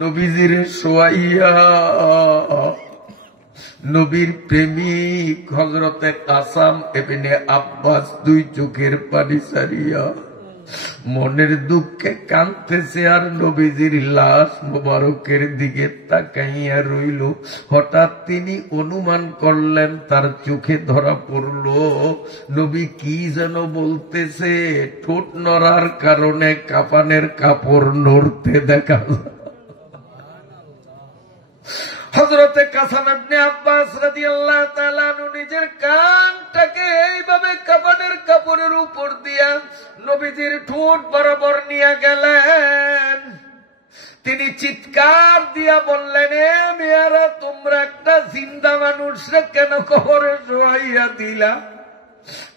নবীজিরে শোয়াইয়া নবীর প্রেমিক হযরতে কাসাম ইবনে আব্বাস দুই চোখের পানি ছাড়িয়া মনের দুঃখে কাঁদতেছে আর নবীজির লাশ মোবারকের দিকে তাকাইয়া রইল। হঠাৎ তিনি অনুমান করলেন, তার চোখে ধরা পড়ল নবী কি যেন বলতেছে। ঠোঁট নড়ার কারণে কাফনের কাপড় নড়তে দেখা যায়। হযরতে কাসাম ইবনে আব্বাস রাদিয়াল্লাহু তাআলা আনহু নিজের কানটাকে এইভাবে কাফনের কাপড়ের উপর দিয়া নবীজির ঠোঁট বরাবর নিয়ে গেলেন। তিনি চিৎকার দিয়া বললেন, এ মেয়েরা, তোমরা একটা জিন্দা মানুষকে কেন কবরে শোয়াইয়া দিলা?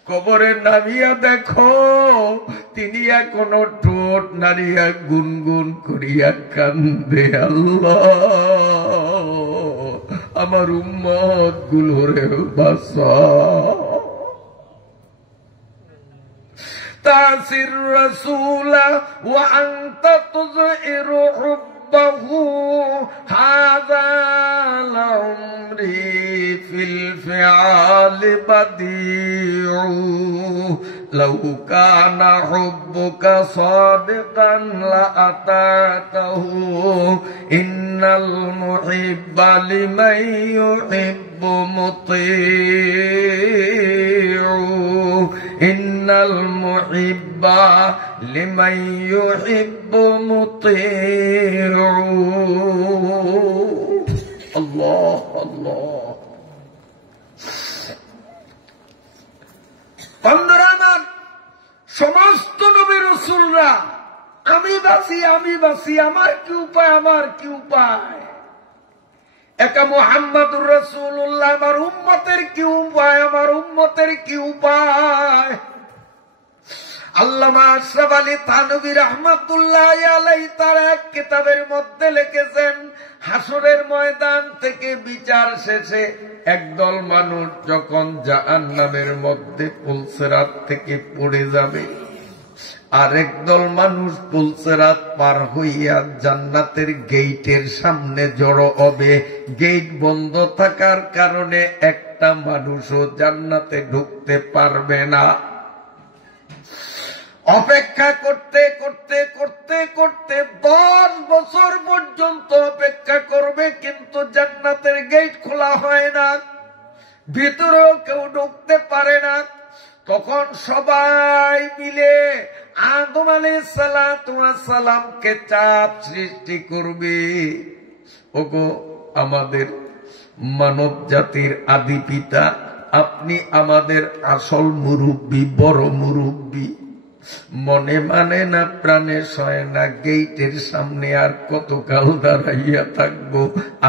কবরে নামিয়া দেখো তিনি এখনো ঠোঁট নাড়িয়া গুনগুন করিয়া কান্দে, আল্লাহ আমার উম্মত গুলোরে বাঁচা। তাসির রাসূলা ওয়া আনতা তুযইরু হুব্বাহু হাযা লামরি ফিল ফিআল বাদিউ লাউ কানা হুব্বুকা সাদিকান লা আতাতাহু ইন্নাল মুহিব্বা লিমান ইউহিব্বু মুতিউ ইন্নাল মুহিব্বা লিমান ইউহিব্বু মুতিউ। আল্লাহ আল্লাহ। বন্ধুরা আমার, সমস্ত নবী রাসূলরা আমি বাঁচি আমি বাঁচি, আমার কি উপায়, আমার কি উপায়। একা মুহাম্মাদুর রাসূলুল্লাহ, আমার উম্মতের কি উপায়, আমার উম্মতের কি উপায়। আল্লামা আশরাফ আলী থানভী রাহমাতুল্লাহি আলাইহি তার এক কিতাবের মধ্যে লিখেছেন, হাসরের ময়দান থেকে বিচার শেষে একদল মানুষ যখন জাহান্নামের মধ্যে পুলসিরাত থেকে পড়ে যাবে, আরেক দল মানুষ পুলসিরাত পার হইয়া জান্নাতের গেইটের সামনে জড়ো হবে। গেইট বন্ধ থাকার কারণে একটা মানুষও জান্নাতে ঢুকতে পারবে না। অপেক্ষা করতে করতে করতে করতে 10 বছর পর্যন্ত অপেক্ষা করবে, কিন্তু জান্নাতের গেট খোলা হয় না, ভিতরেও কেউ ঢুকতে পারে না। তখন সবাই মিলে আদম আলাইহিস সালাতু ওয়াস সালামকে চাপ সৃষ্টি করবে, ওগো আমাদের মানব জাতির আদি পিতা, আপনি আমাদের আসল মুরব্বী, বড় মুরব্বী, মনে মানে না প্রাণে সয় না, গেইটের সামনে আর কতকাল দাঁড়াইয়া থাকবো,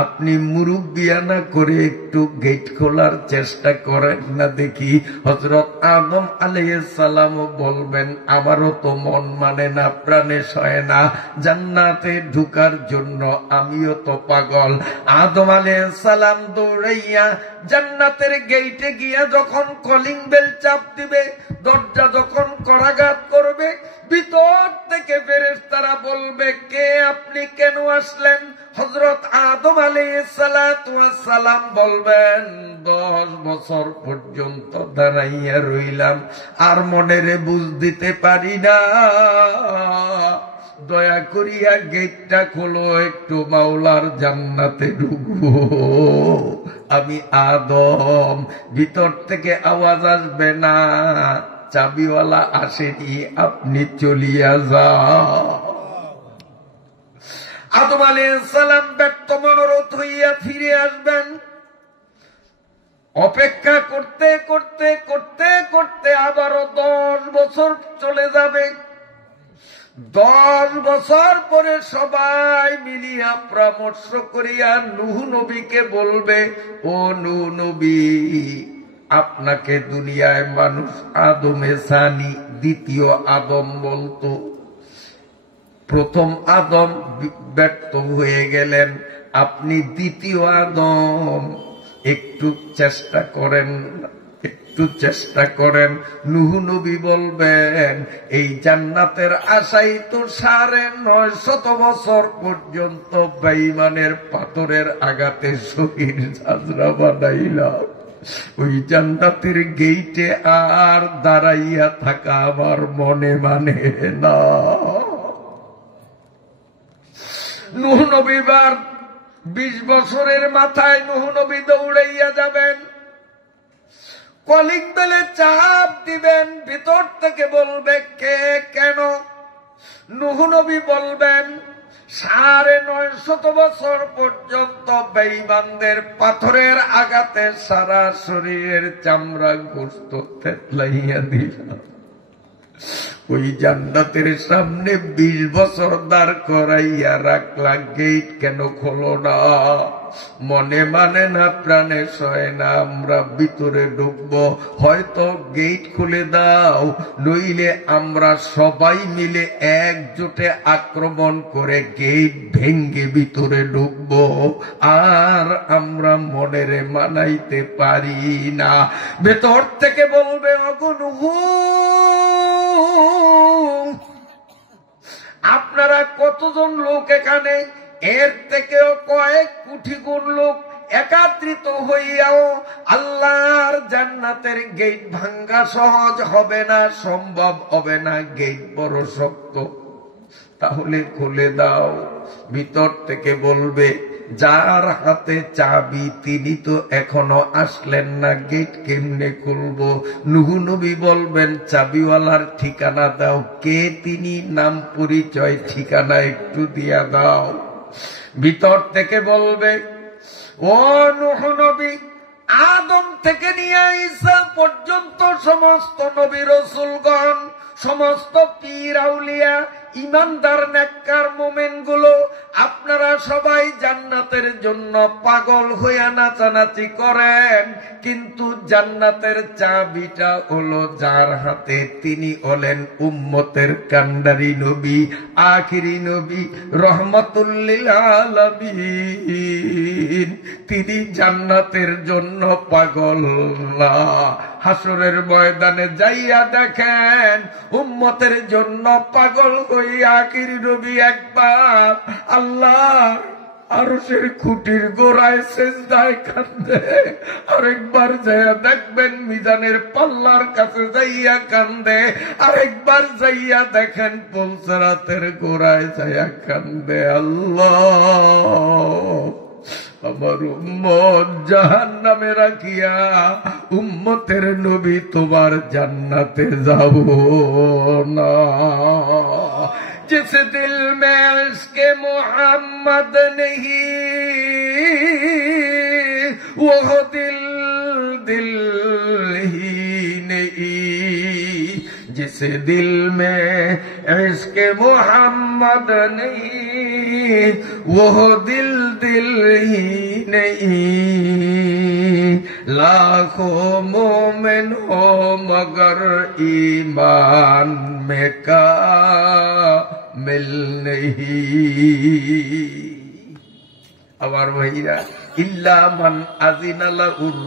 আপনি মুরব্বিয়ানা করে একটু গেট খোলার চেষ্টা করেন না দেখি। হযরত আদম আলাইহিস সালাম বলবেন, আমারও তো মন মানে না, প্রাণে সয় না, জান্নাতে ঢুকার জন্য আমিও তো পাগল। আদম আলাইহিস সালাম দৌড়াইয়া জান্নাতের গেইটে গিয়া যখন কলিং বেল চাপ দিবে, দরজা যখন করাঘাত করবে, ভিতর থেকে ফেরেশতারা বলবে, কে আপনি, কেন আসলেন? হযরত আদম আলাইহিস সালাতু ওয়াস সালাম বলবেন, 10 বছর পর্যন্ত দাঁড়াইয়া রইলাম, আর মনেরে বুঝ দিতে পারি না, দয়া করিয়া গেটটা খোলো, একটু মাওলার জান্নাতে ঢুকবো। আমি আদম, ভিতর থেকে আওয়াজ আসবে না, চাবিওয়ালা আসেনি, আপনি চলিয়া যান। আদম আলাইহিস সালাম ব্যর্থ মনোরথ হইয়া ফিরে আসবেন। অপেক্ষা করতে করতে করতে করতে আবারও 10 বছর চলে যাবে। 10 বছর পরে সবাই মিলিয়া পরামর্শ করিয়া নূহ নবীকে বলবে, ও নূহ নবী, আপনাকে দুনিয়ায় মানুষ আদমে সানি, দ্বিতীয় আদম বলতো। প্রথম আদম ব্যর্থ হয়ে গেলেন, আপনি দ্বিতীয় আদম, একটু চেষ্টা করেন। একটু চেষ্টা করেন। নূহ নবী বলবেন, এই জান্নাতের আশাই তো ৯৫০ বছর পর্যন্ত বেঈমানের পাথরের আঘাতে শরীর ঝাঁঝরা বানাইলাম। ওই জান্নাতের গেইটে আর দাঁড়াইয়া থাকা আমার মনে মানে না। নূহ নবীবার ২০ বছরের মাথায় নূহ নবী দৌড়াইয়া যাবেন, কলিং বেলে চাপ দিবেন, ভিতর থেকে বলবে কে কেন। নূহ নবী বলবেন ৯৫০ বছর পর্যন্ত বেঈমানদের পাথরের আঘাতে সারা শরীরের চামড়া গোশত থেতলাইয়া দিলাম। ওই জান্নাতের সামনে ২০ বছর দাঁড় করাইয়া রাখলা, গেট কেন খোলো না? মনে মানে না, প্রাণে সয় না, আমরা ভিতরে ঢুকবো, হয়তো গেট খুলে দাও, নইলে আমরা সবাই মিলে একজোটে আক্রমণ করে গেট ভেঙ্গে ভিতরে ঢুকবো। আর আমরা মনেরে মানাইতে পারি না। ভেতর থেকে বলবে, অগুনহু, আপনারা কতজন লোক এখানে? এর থেকেও কয়েক কোটি গুণ লোক একত্রিত হইয়াও আল্লাহর জান্নাতের গেট ভাঙ্গা সহজ হবে না, সম্ভব হবে না, গেট বড় শক্ত। তাহলে খুলে দাও। ভিতর থেকে বলবে, যার হাতে চাবি তিনি তো এখনো আসলেন না, গেট কেমনে খুলবো? নূহ নবী বলবেন, চাবিওয়ালার ঠিকানা দাও। কে তিনি? নাম পরিচয় ঠিকানা একটু দিয়া দাও। ভিতর থেকে বলবে, ও নূহ নবী, আদম থেকে নিয়ে ঈসা পর্যন্ত সমস্ত নবী রাসূলগণ, সমস্ত পীর আউলিয়া, ইমানদার নেককার মুমিন গুলো, আপনারা সবাই জান্নাতের জন্য পাগল হইয়া নাচানাচি করেন, কিন্তু জান্নাতের চাবিটা হলো যার হাতে, তিনি হলেন উম্মতের কান্ডারি নবী, আখিরি নবী, রহমাতুল লিল আলামিন। তিনি জান্নাতের জন্য পাগল না। হাসরের ময়দানে যাইয়া দেখেন, উম্মতের জন্য পাগল হইয়া আখিরি নবী একবার আল্লাহ আরশের খুঁটির গোড়ায় সেজদায় কান্দে, আরেকবার যাইয়া দেখবেন মিজানের পাল্লার কাছে যাইয়া কান্দে, আরেকবার যাইয়া দেখেন পুলসিরাতের গোড়ায় যাইয়া কান্দে। আল্লাহ, আমার উম্মত জাহান্নামে রাখিয়া উম্মতের নবী তোমার জান্নাতে যাব না। जिस दिल में इसके मोहम्मद नहीं, वो दिल दिल ही नहीं। जिस दिल में इसके मोहम्मद नहीं, वो दिल दिल ही नहीं। लाखों मोमिन हो मगर ईमान में कामिल नहीं। আবার ভাইরা, ইল্লা মান আযিনা লাহুর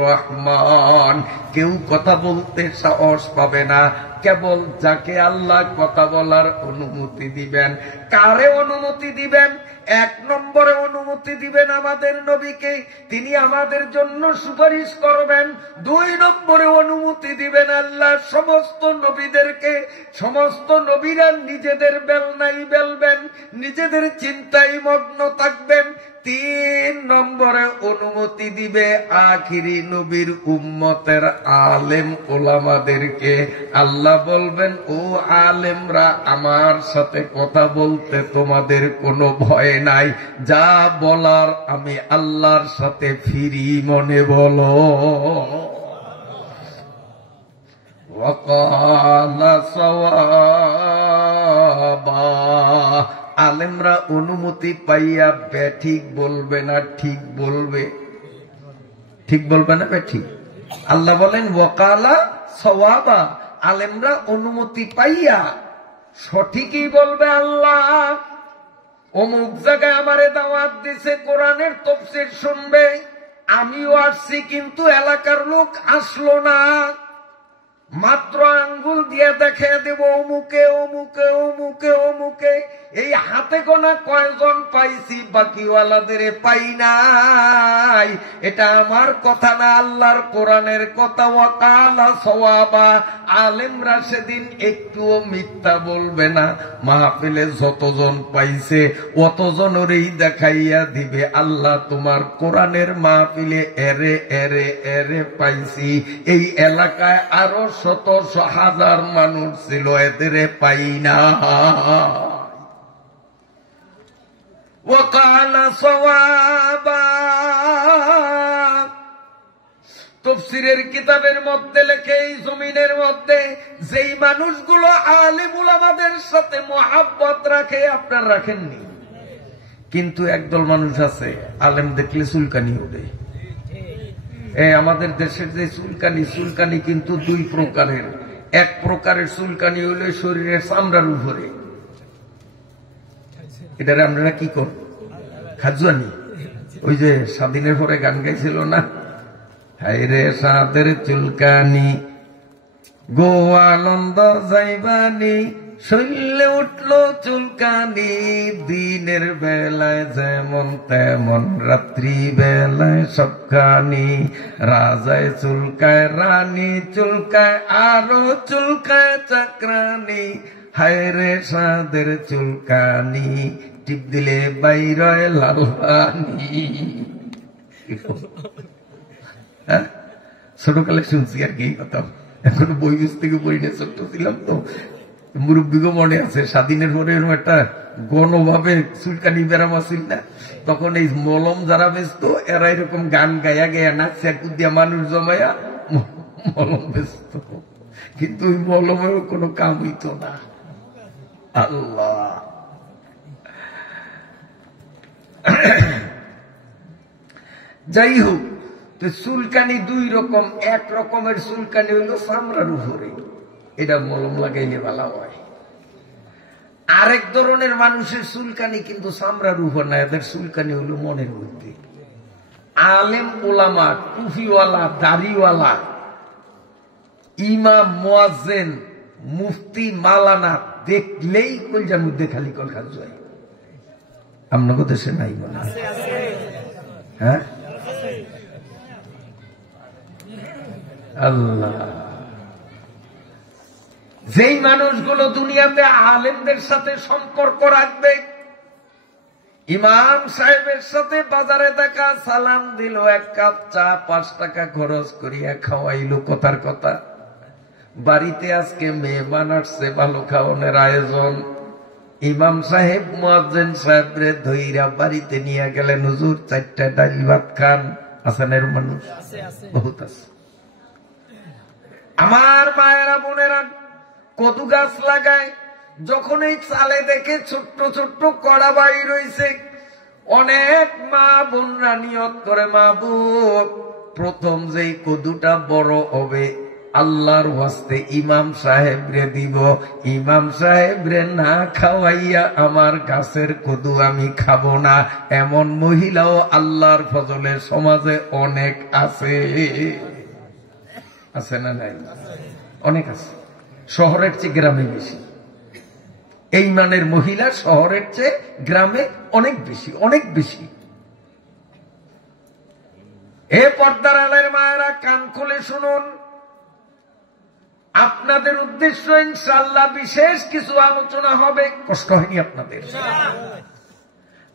রহমান, কেউ কথা বলতে সাহস পাবে না, কেবল যাকে আল্লাহ কথা বলার অনুমতি দিবেন। কারে অনুমতি দিবেন? ১ নম্বরে অনুমতি দিবেন আমাদের নবীকে, তিনি আমাদের জন্য সুপারিশ করবেন। ২ নম্বরে অনুমতি দিবেন আল্লাহ সমস্ত নবীদেরকে। সমস্ত নবীরা নিজেদের বেলনাই বেলবেন, নিজেদের চিন্তায় মগ্ন থাকবেন। ৩ নম্বরে অনুমতি দিবে আখিরি নবীর উম্মতের আলেম ওলামাদেরকে। আল্লাহ বলবেন, ও আলেমরা, আমার সাথে কথা বলতে তোমাদের কোনো ভয় নাই, যা বলার আমি আল্লাহর সাথে ফিরি মনে বলো। ওয়াকালা সাওয়াবা, আলেমরা অনুমতি পাইয়া ব্যাঠিক বলবে না ঠিক বলবে? ঠিক বলবে না ব্যাঠিক? আল্লাহ বলেন ওয়াকালা সাওয়াবা, আলেমরা অনুমতি পাইয়া সঠিকই বলবে। আল্লাহ অমুক জায়গায় আমারে দাওয়াত দিছে, কোরআনের তাফসীর শুনবে, আমিও আসছি কিন্তু এলাকার লোক আসলো না, মাত্র আঙ্গুল দিয়ে দেখে দেব অমুকে অমুকে অমুকে অমুকে, এই হাতে গোনা কয়জন পাইছি, বাকিওয়ালাদের পাই নাই। এটা আমার কথা না, আল্লাহর কোরআনের কথা। ওয়াকালা সওয়াবা, আলেমরা সেদিন একটুও মিথ্যা বলবে না। মাহফিলে যতজন পাইছে অতজনেরই দেখাইয়া দিবে, আল্লাহ তোমার কোরআনের মাহফিলে এরে এরে এরে পাইছি। এই এলাকায় আরো শত হাজার মানুষ ছিল, এদের পাই না। ওয়াকালা সওয়াবা, তাফসীরের কিতাবের মধ্যে লেখে, এই জমিনের মধ্যে যেই মানুষগুলো আলেম উলামাদের সাথে মহব্বত রাখে, আপনার রাখেননি, কিন্তু একদল মানুষ আছে আলেম দেখলে চুলকানি ওঠে। আমাদের দেশের যে চুলকানি কিন্তু দুই প্রকারের। এক প্রকারের চুলকানি হলে শরীরের চামড়ার উপরে, এটারে আপনারা কি কর খাজুয়ানি। ওই যে স্বাধীনের পরে গান গাইছিল না, হায়রে সাদের চুলকানি গো আনন্দ যাইবানি, শৈলে উঠল চুলকানি, দিনের বেলায় যেমন তেমন রাত্রি বেলায় সবখানি, রাজায় চুলকায় রানী চুলকায় আরো চুলকায় চাকরানি, হায়রে সাদের চুলকানি টিপ দিলে বাইরয় লাল পানি। ছোটকালে শুনছি আর কি কথা, এখন বই বুঝ থেকে বই নিয়ে ছোট্ট ছিলাম তো, মুরব্বীকে মনে আছে স্বাধীনের পরে একটা গণভাবে চুলকানি ব্যারাম আসিল না, তখন এই মলম যারা বেচত এরা এরকম গান গায়া গায়া নাচা কুদিয়া মানুষ জমায়া মলম বেচত, কিন্তু ওই মলমের কোনো কাম হইত না। আল্লাহ, যাই হোক, তো চুলকানি দুই রকম। এক রকমের চুলকানি হইল চামড়ার উপরে, এটা মলম লাগাইলে ভালো হয়। আরেক ধরনের মানুষের চুলকানি কিন্তু চামড়ার উপর না, এদের চুলকানি হলো মনের মধ্যে। আলেম ওলামা, টুফিওয়ালা, দাড়িওয়ালা, ইমাম, মুয়াজ্জিন, মুফতি, মালানা দেখলেই কলজার মধ্যে খালি কল খাজ হয়। আপনাকে দেশে নাই মনে হয়? হ্যাঁ, আল্লাহ, যেই মানুষগুলো দুনিয়াতে আলেমদের সাথে সম্পর্ক রাখবে, ইমাম সাহেবের সাথে বাজারে দেখা, সালাম দিল, এক কাপ চা 5 টাকা খরচ করিয়া খাওয়াইলো, কথার কথা। বাড়িতে আজকে মেহমান আসছে, ভালো খাওয়ানোর আয়োজন, ইমাম সাহেব মুয়াজ্জিন সাহেবরে ধইরা বাড়িতে নিয়ে গেলেন, হুজুর 4টা ডাল ভাত খান। আসানের মানুষ বহুত আছে। আমার মায়েরা বোনেরা কদু গাছ লাগায়, যখন এই চালে দেখে ছোট্ট ছোট্ট কড়া বাই রয়েছে, অনেক মা বোনরা নিয়ত করে, মাবুদ প্রথম যেই কদুটা বড় হবে আল্লাহর ওয়াস্তে ইমাম সাহেবরে দিব, ইমাম সাহেবরে না খাওয়াইয়া আমার গাছের কদু আমি খাবো না। এমন মহিলাও আল্লাহর ফজলে সমাজে অনেক আছে, আছে না নাই? অনেক আছে, শহরের চেয়ে গ্রামে বেশি। এই মানের মহিলা শহরের চেয়ে গ্রামে অনেক বেশি, অনেক বেশি। এ পর্দার আলের মায়েরা কান খুলে শুনুন, আপনাদের উদ্দেশ্য ইনশাআল্লাহ বিশেষ কিছু আলোচনা হবে, কষ্ট হয়নি আপনাদের।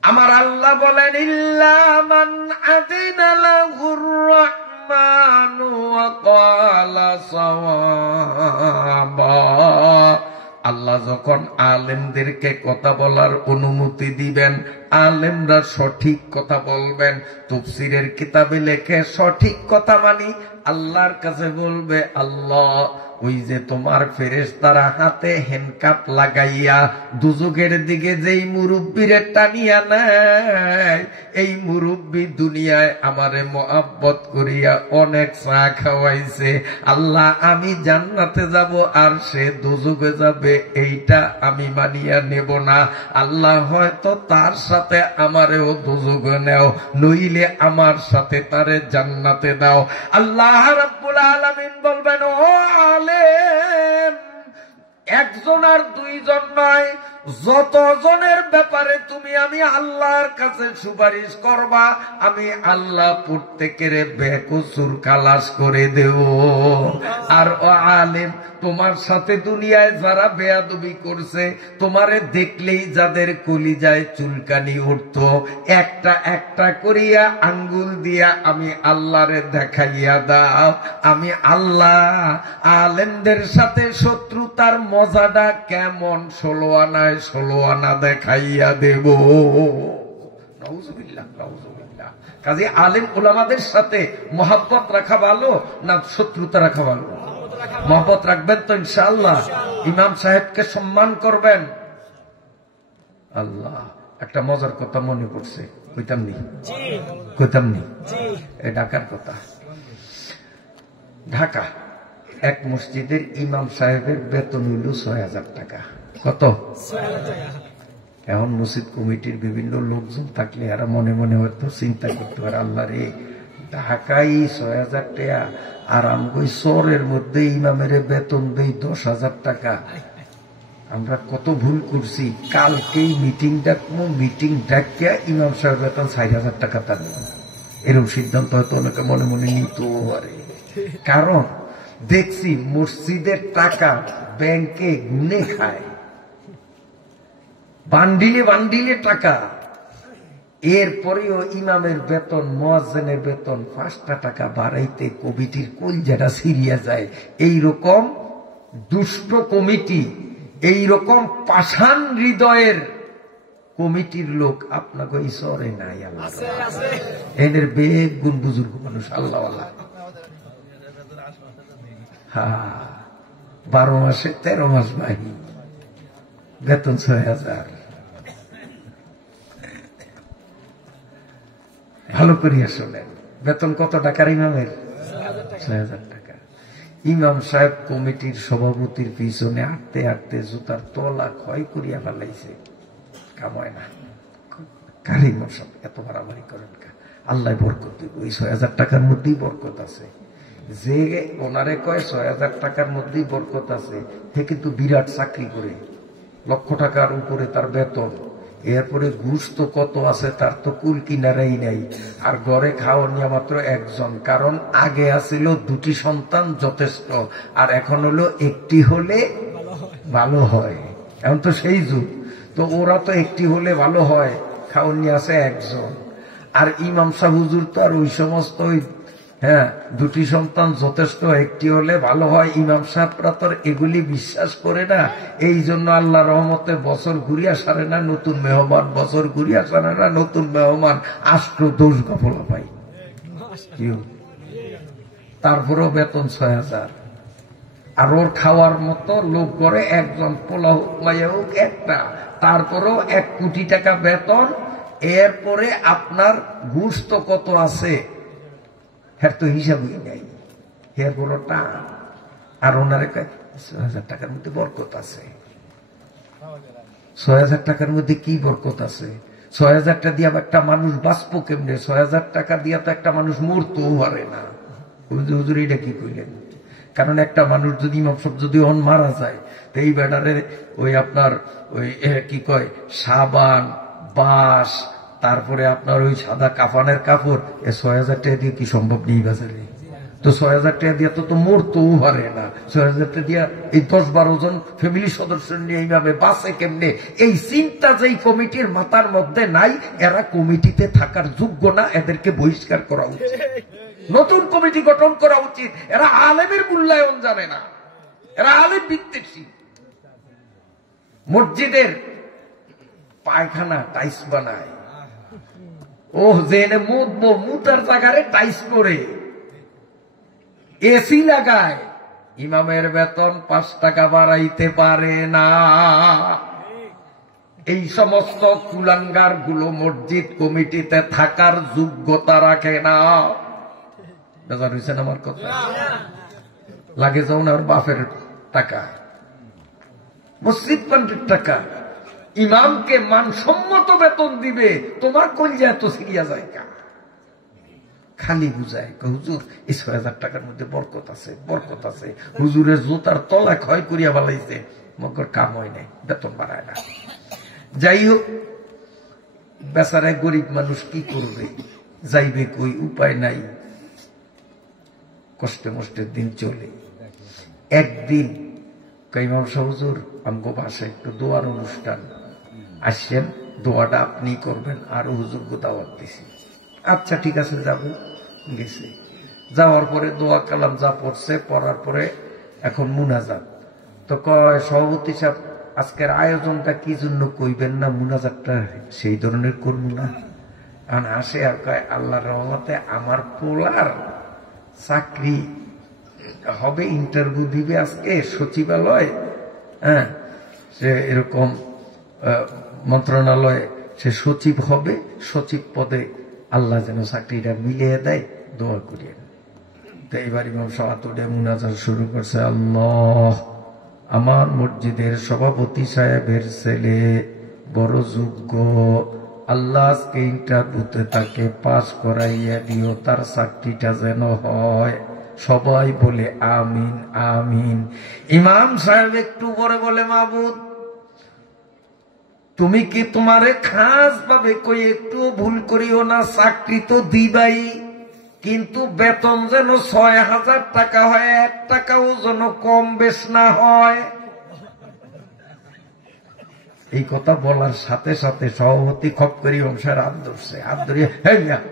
আমার আল্লাহ বলেন, ইল্লা মান আযিনা লাহুর রাহমানু ওয়া ক্বালা সাওয়াবা। আল্লাহ যখন আলেমদেরকে কথা বলার অনুমতি দিবেন, আলেমরা সঠিক কথা বলবেন। তাফসীরের কিতাবে লেখে, সঠিক কথা মানি আল্লাহর কাছে বলবে, আল্লাহ ওই যে তোমার ফেরেশতারা হাতে হ্যান্ডকাপ লাগাইয়া দুজকের দিকে যেই মুরব্বীরে টানিয়া নেয়, এই মুরব্বী দুনিয়ায় আমারে মোহাব্বত করিয়া অনেক চা খাওয়াইছে। আল্লাহ আমি জান্নাতে যাব আর সে দুজকে যাবে, এইটা আমি মানিয়া নেব না। আল্লাহ হয়তো তার সাথে আমারেও দুজকে নেও, নইলে আমার সাথে তারে জান্নাতে দাও। আল্লাহ রাব্বুল আলামিন বলবেন, ও আলেম, একজন আর দুইজন নয়, যতজনের ব্যাপারে তুমি আমি আল্লাহর কাছে সুপারিশ করবা, আমি আল্লাহ প্রত্যেকের বেকসুর খালাস করে দেব। আর ও আলেম, তোমার সাথে দুনিয়ায় যারা বেয়াদবি করছে, তোমারে দেখলেই যাদের কলিজায় চুলকানি উঠত, একটা একটা করিয়া আঙ্গুল দিয়া আমি আল্লাহরে দেখাইয়া দাও। আমি আল্লাহ আলেমদের সাথে শত্রুতার মজাটা কেমন 16 আনায় 16 আনা দেখাইয়া দেব। নাউজুবিল্লাহ, নাউজুবিল্লাহ। কাজে আলেম ওলামাদের সাথে মহব্বত রাখা ভালো না শত্রুতা রাখা ভালো? মহব্বত রাখবেন তো ইনশাআল্লাহ। ইমাম সাহেবকে সম্মান করবেন। আল্লাহ, একটা মজার কথা মনে পড়ছে, কইতাম নি এই ঢাকার কথা। ঢাকা এক মসজিদের ইমাম সাহেবের বেতন হইল 6000 টাকা। কত? এখন মসজিদ কমিটির বিভিন্ন লোকজন থাকলে এরা মনে মনে হয়তো চিন্তা করতে পারে, আল্লাহ রে, ঢাকায় 6000 টাকা আর আমি শহরের মধ্যে ইমামের বেতন দেই 10,000 টাকা। আমরা কত ভুল করছি। কালকেই মিটিং ডাকবো, মিটিং ডাকিয়া ইমাম সাহেব বেতন 4000 টাকা তার এরকম সিদ্ধান্ত হয়তো অনেকে মনে মনে নিত পারে। কারণ দেখছি মসজিদের টাকা ব্যাংকে গুনে খায়, বান্ডিলে বান্ডিলে টাকা। এরপরেও ইমামের বেতন, মুয়াজ্জিনের বেতন 5টা টাকা বাড়াইতে কমিটির কলজাটা ছিঁড়িয়া যায়। এইরকম দুষ্ট কমিটি, এইরকম পাষাণ হৃদয়ের কমিটির লোক আপনাকে ঈশ্বরে নাই। এদের বেগুন বুজুর্গ মানুষ, আল্লাহ আল্লাহ। 12 মাসে 13 মাস বাহি, বেতন 6000। ভালো করিয়া শোনেন, বেতন কত টাকার ইমামের? 6000 টাকা। ইমাম সাহেব কমিটির সভাপতির পিছনে হাঁটতে হাঁটতে জুতার তলা ক্ষয় করিয়া ফেলাইছে, কামায় না। কারি মশাব এত বাড়াবাড়ি করেন কা? আল্লাহ বরকত দিব। ওই 6000 টাকার মধ্যেই বরকত আছে। যে ওনারে কয় 6000 টাকার মধ্যেই বরকত আছে, সে কিন্তু বিরাট চাকরি করে, লক্ষ টাকার উপরে তার বেতন। এরপরে ঘুষ তো কত আছে তার তো কুল কিনারাই নাই। আর ঘরে খাওয়া নিয়ে মাত্র একজন, কারণ আগে আছিল 2টি সন্তান যথেষ্ট, আর এখন হলো 1টি হলে ভালো হয়। এখন তো সেই যুগ, তো ওরা তো 1টি হলে ভালো হয়, খাওয়া নিয়ে আছে একজন। আর ইমাম সাহেব হুজুর তো আর ওই সমস্ত 2টি সন্তান যথেষ্ট, 1টি হলে ভালো হয়, ইমাম সাহেবরা তো এগুলি বিশ্বাস করে না। এই জন্য আল্লাহ রহমতে বছর ঘুরিয়া সারে না নতুন মেহমান, বছর ঘুরিয়া সারে না নতুন মেহমান, আষ্ট্র দোষ গফলা পাই। তারপরেও বেতন 6000। আর ওর খাওয়ার মতো লোক করে একজন, পোলা হোক মাইয়া হোক একটা, তারপরেও 1 কোটি টাকা বেতন। এরপরে আপনার ঘুষ তো কত আছে, হ্যাঁ তো হিসাবই নাই, হ্যাঁ বড় টান। আর ওনারে 6000 টাকার মধ্যে বরকত আছে। 6000 টাকার মধ্যে কি বরকত আছে? 6000 টাকা দিয়ে একটা মানুষ বাঁচবো কেমনে? 6000 টাকা দিয়া তো একটা মানুষ মরতেও পারে না। হুজুর এটা কি কইলেন? কারণ একটা মানুষ যদি ইমাম সাহেব যদি অন মারা যায়, তো এই ব্যাটারে ওই আপনার ওই কি কয় সাবান, বাঁশ, তারপরে আপনার ওই সাদা কাফানের কাপড়, 6000 টাকা দিয়ে কি সম্ভব নেই বাজারে? তো 6000 টাকা দিয়ে তো মরতেও পারে না। 6000 টাকা দিয়া এই 10-12 জন ফ্যামিলি সদস্য নিয়ে এইভাবে বাঁচে কেমনে? এই চিন্তা যেই কমিটির মাথার মধ্যে নাই, এরা কমিটিতে থাকার যোগ্য না, এদেরকে বহিষ্কার করা উচিত, নতুন কমিটি গঠন করা উচিত। এরা আলেমের মূল্যায়ন জানে না, এরা আলেম বিদ্বেষী। মসজিদের পায়খানা টাইস বানায়, ও জেনে মুতবো, মুতার জায়গায় টাইস করে, এসি লাগায়, ইমামের বেতন 5 টাকা বাড়াইতে পারে না। এই সমস্ত কুলাঙ্গার গুলো মসজিদ কমিটিতে থাকার যোগ্যতা রাখে না। বেজার হয়েছেন আমার কথা? লাগে যাও না, ওর বাপের টাকা, মসজিদ পান্ডের টাকা, ইমামকে মানসম্মত বেতন দিবে, তোমার কলজা এত সিরিয়া জায়গা খালি বুঝায় হুজুর এই 6,000 টাকার মধ্যে বরকত আছে, বরকত আছে। হুজুরের জুতার তলা ক্ষয় করিয়া বালাইছে, মগর কাম হয় নাই, বেতন বাড়ায় না। যাই হোক, বেচারায় গরিব মানুষ কি করবে, যাইবে কই, উপায় নাই, কষ্টে মষ্টের দিন চলে। একদিন ইমাম সাহেব হুজুর আমগো বাসায় একটু দোয়ার অনুষ্ঠান, আসছেন, দোয়াটা আপনি করবেন, আর হুজুর দাওয়াত দিছি। আচ্ছা ঠিক আছে, যাবো। গেছে, যাওয়ার পরে দোয়া কালাম যা পড়ছে, পড়ার পরে এখন মুনাজাত। তো কয় সভাপতি সাহেব আজকের আয়োজনটা কি জন্য কইবেন না, মুনাজাতটা সেই ধরনের করবো না। কারণ আসে আর কয় আল্লাহর রহমতে আমার পোলার চাকরি হবে, ইন্টারভিউ দিবে আজকে সচিবালয়, হ্যাঁ, সে এরকম মন্ত্রণালয়ে সে সচিব হবে, সচিব পদে আল্লাহ যেন চাকরিটা মিলিয়ে দেয়, দোয়া করিয়েন। তো এইবার ইমাম সাহেব উঠে মুনাজাত শুরু করছে, আল্লাহ আমার মসজিদের সভাপতি সাহেবের ছেলে বড় যোগ্য, আল্লাহ আজকে ইন্টারভিউতে তাকে পাস করাইয়া দিও, তার চাকরিটা যেন হয়। সবাই বলে আমিন আমিন। ইমাম সাহেব একটু পরে বলে, মাহবুব তুমি কি তোমারে খাস ভাবে কই একটু ভুল করিও না, চাকরি তো দিবাই, কিন্তু বেতন যেন 6,000 টাকা হয়, 1 টাকাও যেন কম বেশ না হয়। এই কথা বলার সাথে সাথে সভাপতি খপ করি অংশের হাত ধরছে, হাত ধরিয়ে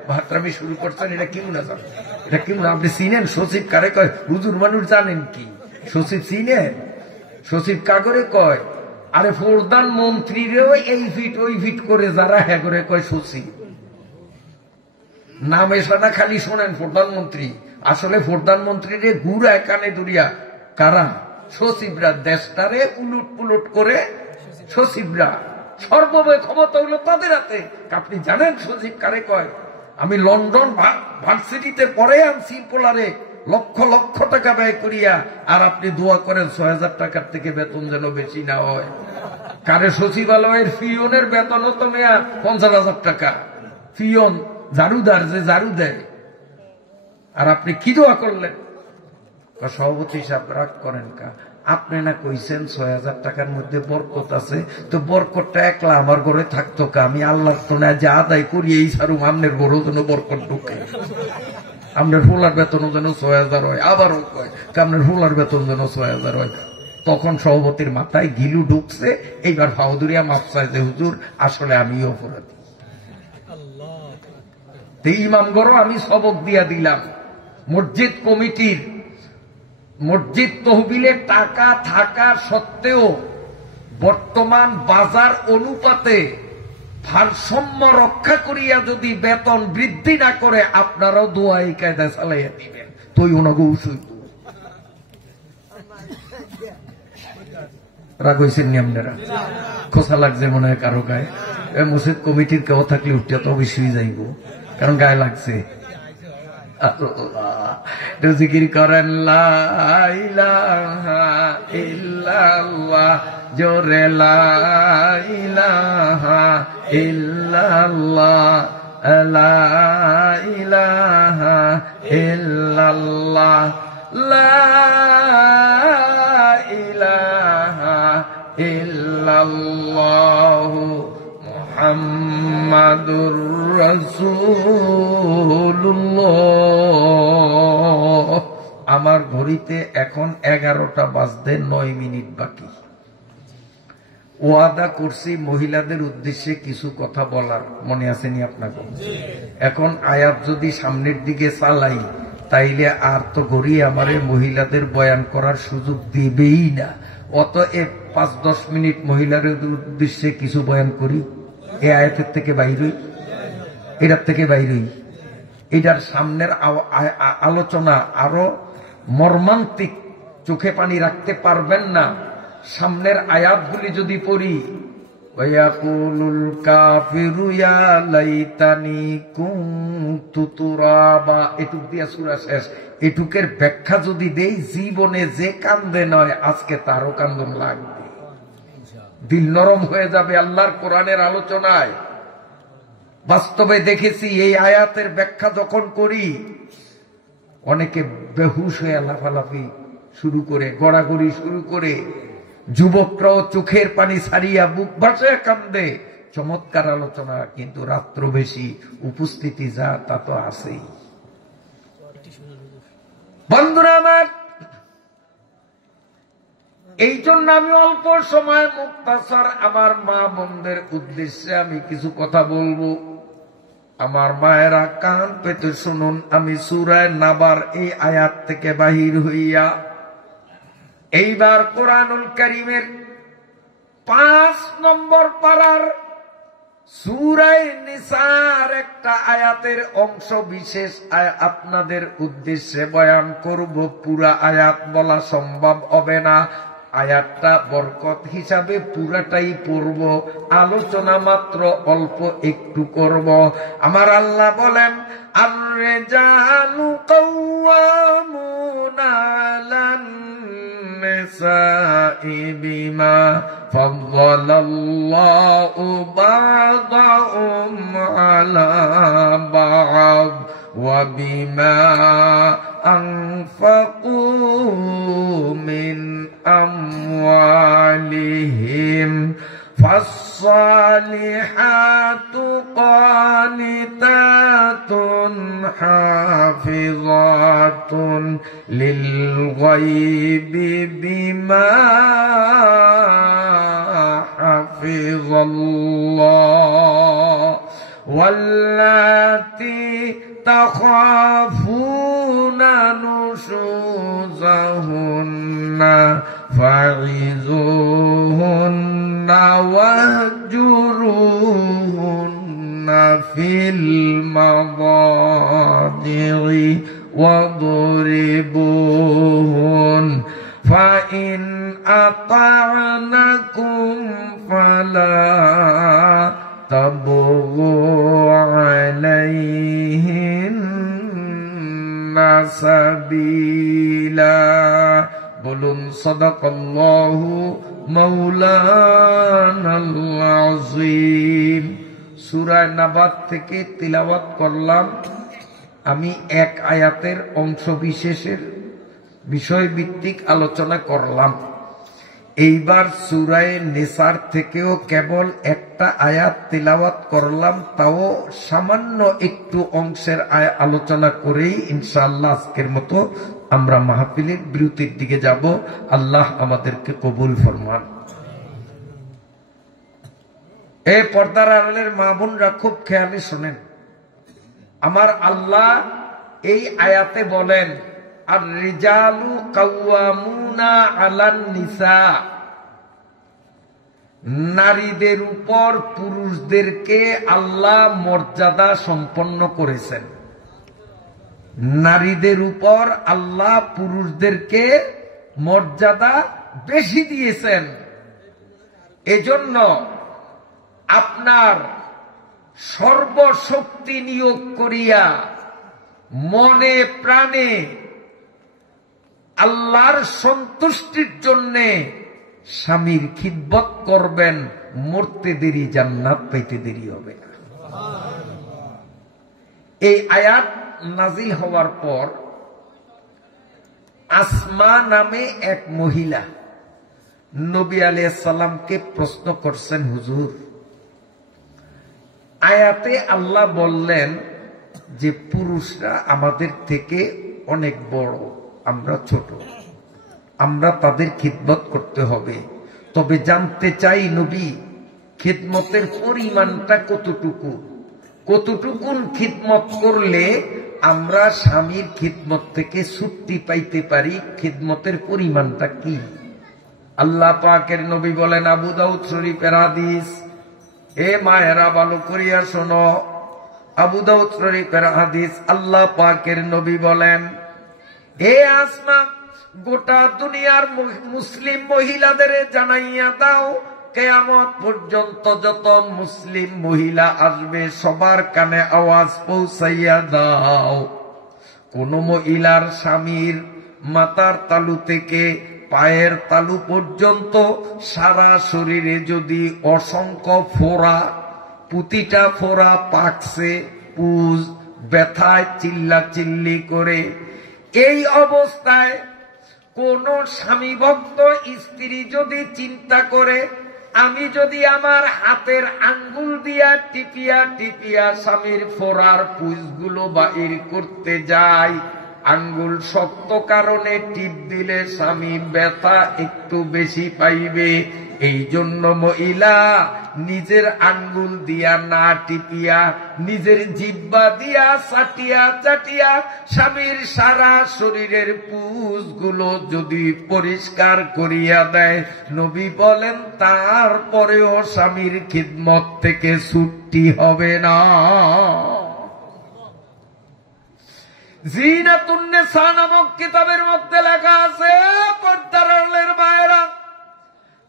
ভাতরামি শুরু করছেন। এটা কি মনে জান, এটা কি মনে, আপনি চিনেন সচিব কারে কয়? হুজুর মানুষ জানেন কি সচিব চিনেন? সচিব কাগরে কয়? আরে প্রধানমন্ত্রীরেও এই ফিট ওই ফিট করে যারা হ্যাঁ করে কয় সচিব। নাম এসা না খালি শোনেন প্রধানমন্ত্রী, আসলে প্রধানমন্ত্রীরে গুড়া কানে দুরিয়া কারা? সচিবরা। দেশটারে উলুট পুলুট করে সচিবরা, সর্বময় ক্ষমতা হইল তাদের হাতে। আপনি জানেন সচিব কারে কয়? আমি লন্ডন ভার্সিটিতে পড়ে আনছি পোলারে, লক্ষ লক্ষ টাকা ব্যয় করিয়া, আর আপনি দোয়া করেন 6,000 টাকার থেকে বেতন যেন বেশি না হয়। কারে সচিবালয়ের পিয়নের বেতন তো মেয়া 50,000 টাকা, পিয়ন ঝাড়ুদার যে ঝাড়ু দেয়। আর আপনি কি দোয়া করলেন? সভাপতি সাহেব রাগ করেন কা, আপনি না কইছেন 6,000 টাকার মধ্যে বরকত আছে, তো বরকতটা একলা আমার ঘরে থাকতো কা, আমি আল্লাহর তো না যা আদায় করি এই সারুম, আমনের ঘরেও যেন বরকত ঢুকে, আপনার ফুলার বেতনও যেন 6,000 হয়। আবারও কয় আপনার ফুলার বেতন যেন 6,000 হয়। তখন সভাপতির মাথায় গিলু ঢুকছে, এইবার ফাউদুরিয়া মাপ চায় যে হুজুর আসলে আমিও অপরাধী, ইমামগড়ও আমি সবক দিয়া দিলাম। মসজিদ কমিটির মসজিদ তহবিলে টাকা থাকা সত্ত্বেও বর্তমান বাজার অনুপাতে ভারসাম্য রক্ষা করিয়া যদি বেতন বৃদ্ধি না করে, আপনারাও দোয়া এই কায়দায় চালাইয়া দিবেন, তুই ওনাকে উসুই রাগ হয়েছেন নি আপনারা? খোসা লাগছে মনে হয় কারো গায়ে। মসজিদ কমিটির কেউ থাকলে উঠিয়া তো অবশ্যই যাইব, কারণ গায়ে লাগছে। জিকির করেন লা ইলাহা ইল্লাল্লাহ, জোরে লা ইলাহা ইল্লাল্লাহ, লা ইলাহা ইল্লাল্লাহ, লা ইলাহা ইল্লাল্লাহ, মুহাম্মাদুর রাসূলুল্লাহ। আমার ঘড়িতে এখন 11টা বাজতে 9 মিনিট বাকি। ওয়াদা করছি মহিলাদের উদ্দেশ্যে কিছু কথা বলার, মনে আসেনি আপনাকে? এখন আয়াত যদি সামনের দিকে চালাই, তাইলে আর তো ঘড়ি আমারে মহিলাদের বয়ান করার সুযোগ দিবেই না। অতএব 5-10 মিনিট মহিলাদের উদ্দেশ্যে কিছু বয়ান করি। এই আয়াতের থেকে বাইরই, এটার থেকে বাইরই, এটার সামনের আলোচনা আরো মর্মান্তিক চোখে পানি রাখতে পারবেন না। সামনের আয়াতগুলি যদি পড়ি, ওয়ায়াকুলুল কাফিরু ইয়া লাইতানি কুনতু তুরাবা, এটুক দিয়া সূরা শেষ। এটুকের ব্যাখ্যা যদি দেই, জীবনে যে কান্দে নয় আজকে তারও কান্দন লাগবে, দিল নরম হয়ে যাবে আল্লাহর কোরআনের আলোচনায়। বাস্তবে দেখেছি এই আয়াতের ব্যাখ্যা যখন করি, অনেকে বেহুশ হয়ে লাফালাফি শুরু করে, গড়াগড়ি শুরু করে, যুবকরাও চোখের পানি ছাড়িয়া বুক ভাসায় কান্দে। চমৎকার আলোচনা, কিন্তু রাত্র বেশি, উপস্থিতি যা তা তো আছেই। বন্ধুরা আমার, এই জন্য আমি অল্প সময় মুক্তাসর আমার মা বোনদের উদ্দেশ্যে আমি কিছু কথা বলবো। আমার মায়েরা কান পেতে শুনুন। আমি সূরা নাবার এই আয়াত থেকে বাহির হইয়া এইবার কোরআনুল কারীমের 5 নম্বর পারার সূরা নিসার একটা আয়াতের অংশ বিশেষ আপনাদের উদ্দেশ্যে বয়ান করব। পুরা আয়াত বলা সম্ভব হবে না, আয়াতটা বরকত হিসাবে পুরাটাই পড়ব, আলোচনা মাত্র অল্প একটু করব। আমার আল্লাহ বলেন, আর-রিজালু কাওয়ামুনা আলান নিসাই বিমা ফাদ্দালাল্লাহু বা'দাহুম আলা বা'দ ওয়া বিমা আনফাকু মিন আমওয়ালিহিম ফাস-সালিহাতু কানিতাতুন হাফিযাতুন লিল-গায়বি বিমা হাফিযাল্লাহ ওয়াল্লাতী তাখাফুনা নুশুযাহুন্না ফা'iযুহুন্না ওয়াহজুরুহুন্না ফিল মাদাজি'i ওয়াদরিবুহুন ফাইন আতা'নাকুম ফালা তাবগু আলাইহিন্না সাবিলা। বলুন সাদাকাল্লাহু মাওলানাল আযীম। সূরা নাবাত থেকে তিলাওয়াত করলাম আমি এক আয়াতের অংশ বিশেষের বিষয়ভিত্তিক আলোচনা করলাম। এইবার সূরা নিসার থেকেও কেবল একটা আয়াত তিলাওয়াত করলাম, তাও সামান্য একটু অংশের আলোচনা করেই ইনশাআল্লাহ আজকের মতো আমরা মাহফিলের বিরতির দিকে যাব। আল্লাহ আমাদেরকে কবুল ফরমান। এই পর্দার আড়ালের মা বোনরা খুব খেয়ালে শোনেন। আমার আল্লাহ এই আয়াতে বলেন, আর-রিজালু কাওয়ামুনা আলান নিসা, নারীদের উপর পুরুষদেরকে আল্লাহ মর্যাদা সম্পন্ন করেছেন। নারীদের উপর আল্লাহ পুরুষদেরকে মর্যাদা বেশি দিয়েছেন। এজন্য আপনার সর্বশক্তি নিয়োগ করিয়া মনে প্রাণে আল্লাহর সন্তুষ্টির জন্যে স্বামীর খিদমত করবেন, মরতে দেরি জান্নাত পাইতে দেরি হবে না। এই আয়াত নাজিল হওয়ার পর আসমা নামে এক মহিলা নবী আলাইহিস সালামকে প্রশ্ন করছেন, হুজুর, আয়াতে আল্লাহ বললেন যে পুরুষরা আমাদের থেকে অনেক বড়, আমরা ছোট, আমরা তাদের খিদমত করতে হবে। তবে জানতে চাই নবী, খিদমতের পরিমাণটা কতটুকু, কতটুকুন খিদমত করলে আমরা স্বামীর খিদমত থেকে ছুটি পাইতে পারি, খিদমতের পরিমাণটা কি? আল্লাহ পাকের নবী বলেন, আবু দাউদ শরীফের হাদিস, এ মায়েরা ভালো করিয়া শোনো, আবু দাউদ শরীফের হাদিস, আল্লাহ পাকের নবী বলেন, হে আসমা, গোটা দুনিয়ার মুসলিম মহিলাদের জানাইয়া দাও, কিয়ামত পর্যন্ত যত মুসলিম মহিলা আসবে সবার কানে আওয়াজ পৌঁছাইয়া দাও, কোন মহিলার স্বামীর মাথার তালু থেকে পায়ের তালু পর্যন্ত সারা শরীরে যদি অসংখ্য ফোড়া, প্রতিটা ফোড়া পাকছে, পুজ ব্যথায় চিল্লা চিল্লি করে, এই অবস্থায় কোন স্বামী ভক্ত স্ত্রী যদি চিন্তা করে, আমি যদি আমার হাতের আঙ্গুল দিয়া টিপিয়া টিপিয়া স্বামীর ফোড়ার পুজগুলো বাইর করতে যাই, আঙ্গুল শক্ত কারণে টিপ দিলে স্বামী ব্যথা একটু বেশি পাইবে, এই জন্য মহিলা নিজের আঙ্গুল দিয়া না টিপিয়া নিজের জিহ্বা দিয়া চাটিয়া চাটিয়া স্বামীর সারা শরীরের পুজগুলো যদি পরিষ্কার করিয়া দেয়, নবী বলেন তারপরেও স্বামীর খিদমত থেকে ছুটি হবে না। জিনাতুন নিসা নামক কিতাবের মধ্যে লেখা আছে, পর্দার আড়ালের মায়েরা,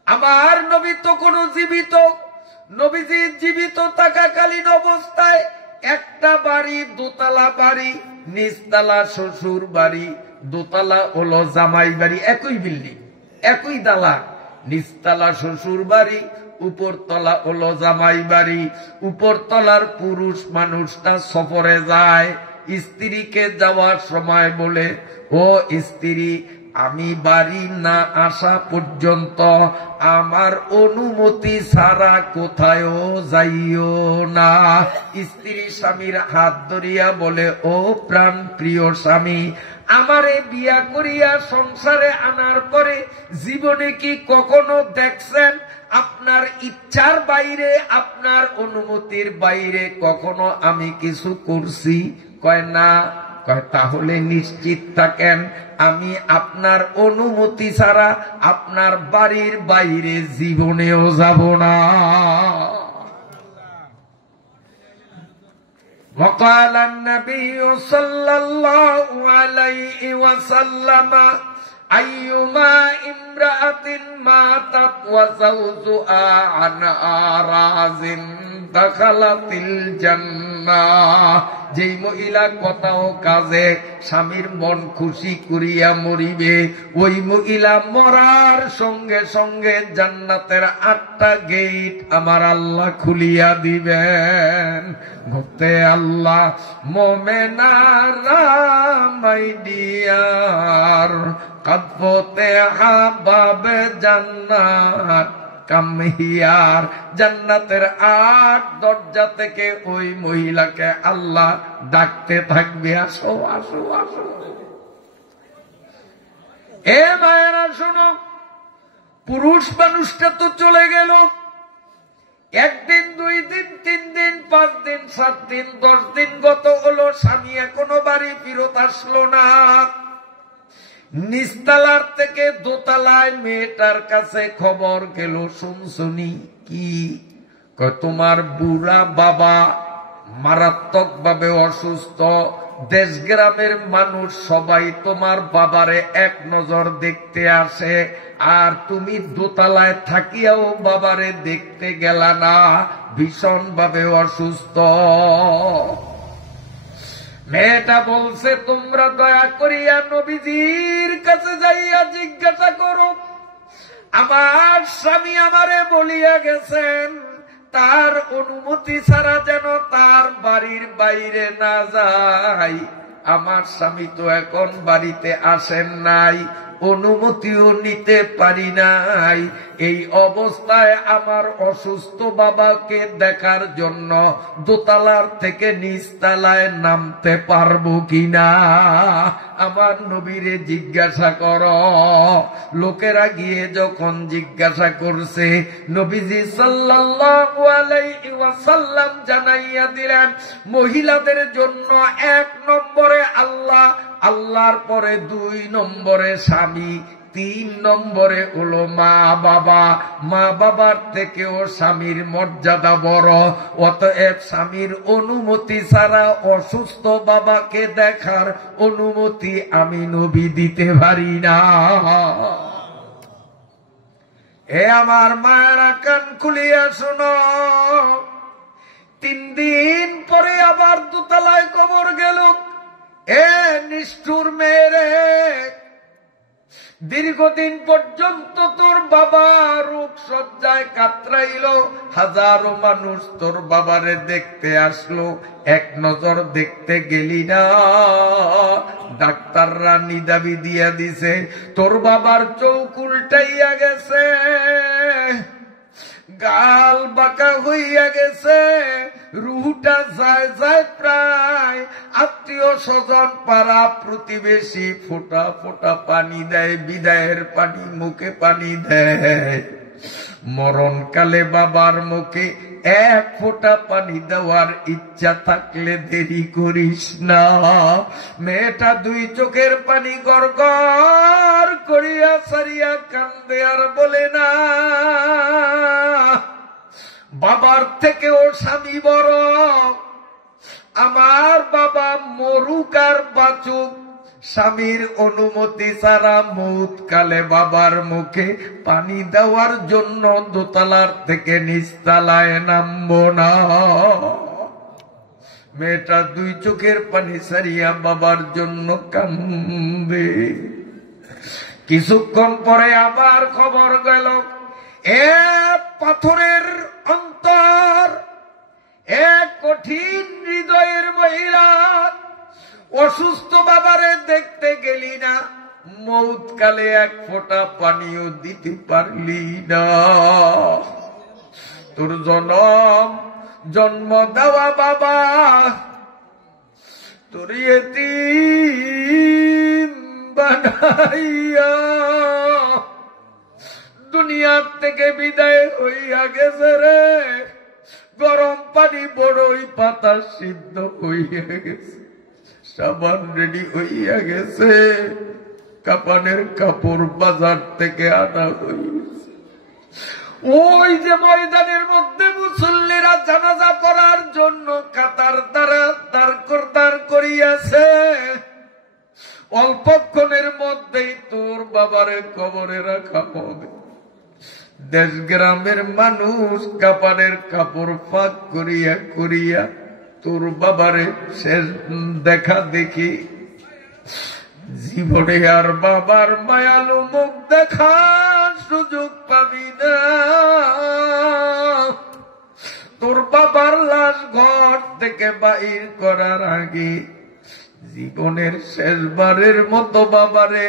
আমার নবী তো কোন জীবিত, নবীজি জীবিত থাকাকালীন অবস্থায় একটা বাড়ি, দোতলা বাড়ি, নিচতলা শ্বশুর বাড়ি, দোতলা হলো জামাই বাড়ি, একই বিল্ডিং একই দালা, নিচতলা শ্বশুর বাড়ি, উপরতলা হলো জামাই বাড়ি। উপরতলার পুরুষ মানুষটা সফরে যায়, স্ত্রীকে যাওয়ার সময় বলে, ও স্ত্রী, আমি বাড়ি না আসা পর্যন্ত আমার অনুমতি ছাড়া কোথায়ও যাইও না। স্ত্রী স্বামীর হাত ধরিয়া বলে, ও প্রাণ প্রিয় স্বামী, আমারে বিয়া করিয়া সংসারে আনার পরে জীবনে কি কখনো দেখছেন আপনার ইচ্ছার বাইরে, আপনার অনুমতির বাইরে কখনো আমি কিছু করছি? কয় না। কয় তাহলে নিশ্চিত থাকেন আমি আপনার অনুমতি ছাড়া আপনার বাড়ির বাইরে জীবনেও যাব না। وقال النبي صلى الله عليه وسلم أيما امرأة ماتت وزوجها عن أراضٍ دخلت الجنة, যেই মহিলা কথা ও কাজে স্বামীর মন খুশি করিয়া মরিবে, ওই মহিলা মরার সঙ্গে সঙ্গে জান্নাতের 8টা গেট আমার আল্লাহ খুলিয়া দিবেন। ভক্তে আল্লাহ, মোমেনারা মাই ডিয়ার, কদপতে হাবাবে জান্নাত কামহিয়ার, জান্নাতের 8 দরজা থেকে ওই মহিলাকে আল্লাহ ডাকতে থাকবে, আসো আসো আসো। এ মায়েরা শোনো, পুরুষ মানুষটা তো চলে গেল, 1 দিন 2 দিন 3 দিন 5 দিন 7 দিন 10 দিন গত হলো, স্বামী এখনো বাড়ি ফিরত আসলো না। নিচতলার থেকে দোতলায় মেয়েটার কাছে খবর গেল, শুনছনি কি? তোমার বুড়া বাবা মারাত্মক ভাবে অসুস্থ, দেশ গ্রামের মানুষ সবাই তোমার বাবারে এক নজর দেখতে আসে, আর তুমি দোতলায় থাকিয়াও বাবারে দেখতে গেলা না, ভীষণ ভাবে অসুস্থ। মেয়েটা বলছে, তোমরা দয়া করিয়া নবীজির কাছে যাইয়া জিজ্ঞাসা করো, আমার স্বামী আমারে বলিয়া গেছেন তার অনুমতি ছাড়া যেন তার বাড়ির বাইরে না যাই। আমার স্বামী তো এখন বাড়িতে আসেন নাই, অনুমতিও নিতে পারি নাই, এই অবস্থায় আমার অসুস্থ বাবাকে দেখার জন্য দোতলার থেকে নিচতলায় নামতে পারবো কিনা? আমার নবীরে জিজ্ঞাসা কর। লোকেরা গিয়ে যখন জিজ্ঞাসা করছে, নবীজি সাল্লাল্লাহু আলাইহি ওয়াসাল্লাম জানাইয়া দিলেন, মহিলাদের জন্য 1 নম্বরে আল্লাহ, আল্লাহর পরে 2 নম্বরে স্বামী, তিন নম্বরে হলো মা বাবা। মা বাবার থেকেও স্বামীর মর্যাদা বড়, অতএব স্বামীর অনুমতি ছাড়া অসুস্থ বাবাকে দেখার অনুমতি আমি নবী দিতে পারি না। এ আমার মায়েরা, কান খুলিয়া শোনো, 3 দিন পরে আবার দোতলায় কবর গেল। এ নিষ্ঠুর মেয়েরে, দীর্ঘদিন পর্যন্ত তোর বাবা রোগ সজ্জায় কাতরাইল, হাজারো মানুষ তোর বাবারে দেখতে আসলো, এক নজর দেখতে গেলি না। ডাক্তাররা নিদাবি দিয়া দিছে, তোর বাবার চোখ উল্টাইয়া গেছে, গাল বাঁকা হইয়া গেছে, রুহুটা যায় যায় প্রায়। আত্মীয় স্বজন পাড়া প্রতিবেশী ফোঁটা ফোঁটা পানি দেয়, বিদায়ের পানি, মুখে পানি দেয়। মরণকালে বাবার মুখে 1 ফোঁটা পানি দেওয়ার ইচ্ছা থাকলে দেরি করিস না। মেয়েটা 2 চোখের পানি গড়গড় করিয়া সারিয়া কান্দে আর বলে না, বাবার থেকেও স্বামী বড়। আমার বাবা মরুক আর বাঁচুক, স্বামীর অনুমতি ছাড়া মৌত কালে বাবার মুখে পানি দেওয়ার জন্য দোতলার থেকে নিচতলায় নামবো না। মেয়েটা 2 চোখের পানি সারিয়া বাবার জন্য কান্দে। কিছুক্ষণ পরে আবার খবর গেল, পাথরের অন্তর, কঠিন হৃদয়ের মহিলা, অসুস্থ বাবারে দেখতে গেলি না, মৌত কালে 1 ফোঁটা পানিও দিতে পারলি না। তোর জন্ম দেওয়া বাবা তোর ইতিম বানাইয়া দুনিয়ার থেকে বিদায় হইয়া গেছে রে। গরম পানি বড়ই পাতা সিদ্ধ হইয়া গেছে, সাবান রেডি হইয়া গেছে, কাপানের কাপড় বাজার থেকে আনা হইয়াছে। ওই যে ময়দানের মধ্যে মুসল্লিরা জানাজা পড়ার জন্য কাতার দ্বারা দাঁড় করিয়াছে, অল্পক্ষণের মধ্যেই তোর বাবারে কবরে রাখা হবে। দেশ গ্রামের মানুষ কাপানের কাপড় ফাঁক করিয়া করিয়া তোর বাবারে শেষ দেখা দেখি। জীবনে আর বাবার মায়ালু মুখ দেখার সুযোগ পাবি না। তোর বাবার লাশ ঘর থেকে বাইর করার আগে জীবনের শেষবারের মতো বাবারে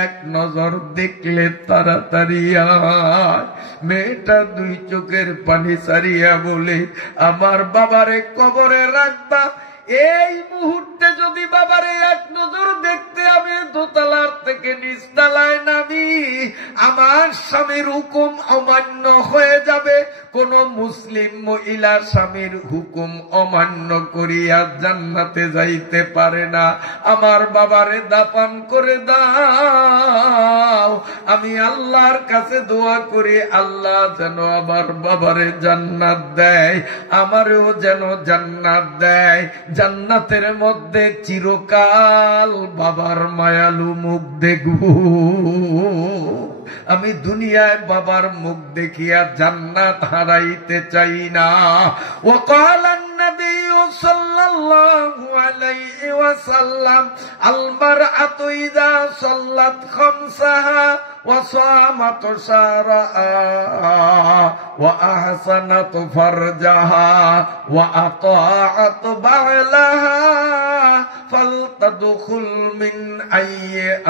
1 নজর দেখলে তাড়াতাড়ি আয়। মেয়েটা 2 চোখের পানি সারিয়া বলে, আমার বাবারে কবরে রাখবা, এই মুহূর্তে যদি বাবারে 1 নজর দেখতে আমি দোতলার থেকে নিচতলায় নামি, আমার স্বামীর হুকুম অমান্য হয়ে যাবে। কোন মুসলিম মহিলা স্বামীর হুকুম অমান্য করিয়া জান্নাতে যাইতে পারে না। আমার বাবারে দাফন করে দাও। আমি আল্লাহর কাছে দোয়া করি, আল্লাহ যেন আমার বাবারে জান্নাত দেয়, আমারও যেন জান্নাত দেয়। জান্নাতের মধ্যে চিরকাল বাবার মায়ালু মুখ দেখব। আমি দুনিয়ায় বাবার মুখ দেখিয়া জান্নাত হারাইতে চাই না। ওয়াকাল النبي صلى الله عليه وسلم المرأة إذا صلت خمسها وصامت شهرها وأحسنت فرجها وأطاعت بعلها فلتدخل من أي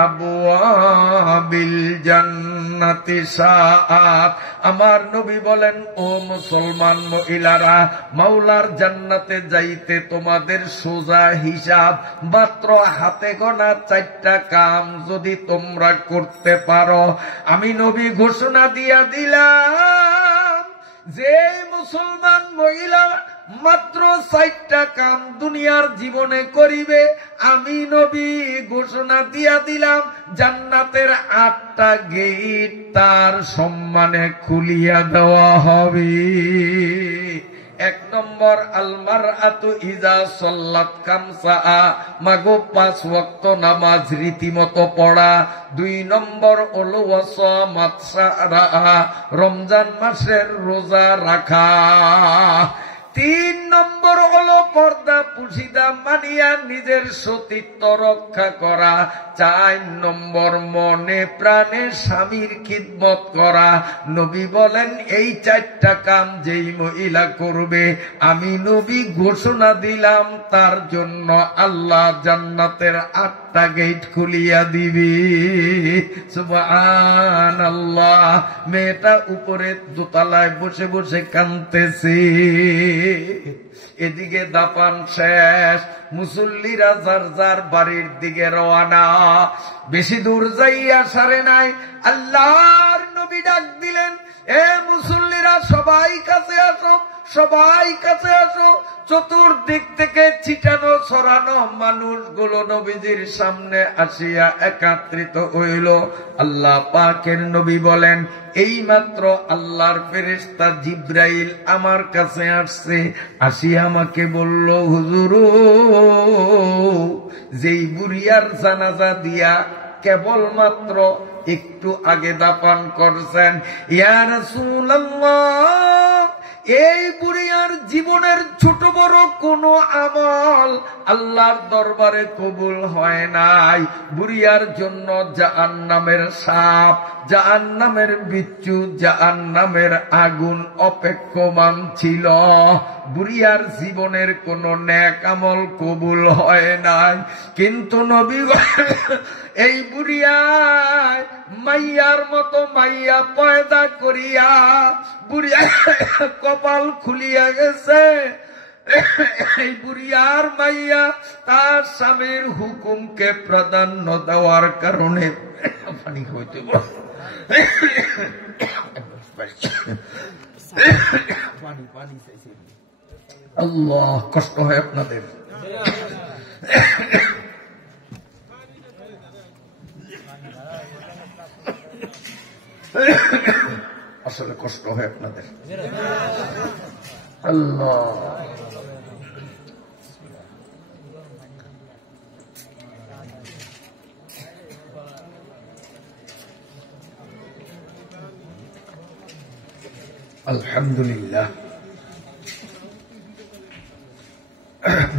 أبواب الجنة شاءت। আমার নবী বলেন, ও মুসলমান মহিলারা, মাওলার জান্নাতে যাইতে তোমাদের সোজা হিসাব, মাত্র হাতে গোনা 4টা কাম যদি তোমরা করতে পারো, আমি নবী ঘোষণা দিয়া দিলাম যে মুসলমান মহিলা মাত্র 4টা কাম দুনিয়ার জীবনে করিবে, আমি নবী ঘোষণা দিয়া দিলাম জান্নাতের 8টা গেট তার সম্মানে খুলিয়া দেওয়া হবে। 1 নম্বর আলমারআতু ইজা সাল্লাত খামসা, মাগো 5 ওয়াক্ত নামাজ রীতিমতো পড়া। 2 নম্বর হলো ওয়াসামাত শাহরা, রমজান মাসের রোজা রাখা। 3 নম্বর হলো পর্দা পুশিদা মানিয়া নিজের সতীত্ব রক্ষা করা। 4 নম্বর মনে প্রাণে স্বামীর খিদমত করা। নবী বলেন এই 4টা কাম যেই মহিলা করবে, আমি নবী ঘোষণা দিলাম তার জন্য আল্লাহ জান্নাতের 8টা গেট খুলিয়া দিবে। সুবহানাল্লাহ। মেয়েটা উপরে দোতলায় বসে বসে কাঁদতেছে, এদিকে দাপান শেষ, মুসল্লিরা যার যার বাড়ির দিকে রওনা। বেশি দূর যাইয়া সারে নাই, আল্লাহর নবী ডাক দিলেন, এ মুসল্লিরা সবাই কাছে আসো, সবাই কাছে আসো। চতুর্দিক থেকে ছিটানো ছড়ানো মানুষগুলো নবীজির সামনে আসিয়া একত্রিত হইল। আল্লাহ পাকের নবী বলেন, এই মাত্র আল্লাহর ফেরেশতা জিব্রাইল আমার কাছে আসছে, আসিয়া আমাকে বলল, হুজুর যেই বুড়িয়ার জানাজা দিয়া কেবলমাত্র একটু আগে দাফন করছেন, ইয়া রাসূলুল্লাহ এই বুড়িয়ার জীবনের ছোট বড় কোনো আমল আল্লাহর দরবারে কবুল হয় নাই। বুড়িয়ার জন্য জাহান্নামের সাপ, জাহান্নামের বিচ্ছু, জাহান্নামের আগুন অপেক্ষমান ছিল। বুড়িয়ার জীবনের কোন নেক আমল কবুল হয় নাই। কিন্তু নবী এই বুড়িয়ায় মাইয়ার মতো মাইয়া পয়দা করিয়া বুড়িয়া কপাল খুলিয়া গেছে। এই বুড়িয়ার মাইয়া তার স্বামীর হুকুমকে প্রাধান্য দেওয়ার কারণে পানি হইতে আল্লাহ কষ্ট হয় আপনাদের। আসলে কষ্ট হয় আপনাদের। আল্লাহ আলহামদুলিল্লাহ।